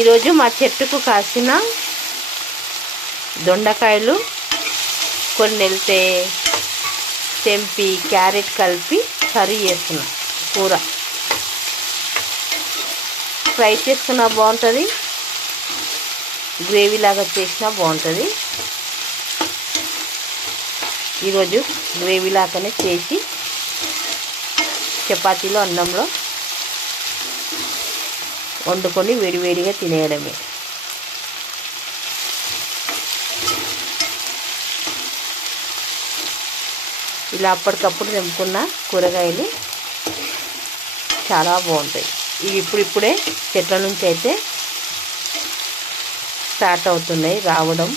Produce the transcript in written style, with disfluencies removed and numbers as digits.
ఈరోజు మా చెట్టుకు కాసిన దొండకాయలు కొన్ని వెళ్తే తెంపి క్యారెట్ కలిపి కర్రీ చేస్తున్నా. కూర ఫ్రై చేసుకున్నా బాగుంటుంది, గ్రేవీ లాగా చేసినా బాగుంటుంది. ఈరోజు గ్రేవీ లాగానే చేసి చపాతీలో అన్నంలో వండుకొని వేడివేడిగా తినేయడమే. ఇలా అప్పటికప్పుడు తెంపుకున్న కూరగాయలు చాలా బాగుంటాయి. ఇవి ఇప్పుడిప్పుడే చెట్ల నుంచి అయితే స్టార్ట్ అవుతున్నాయి రావడం.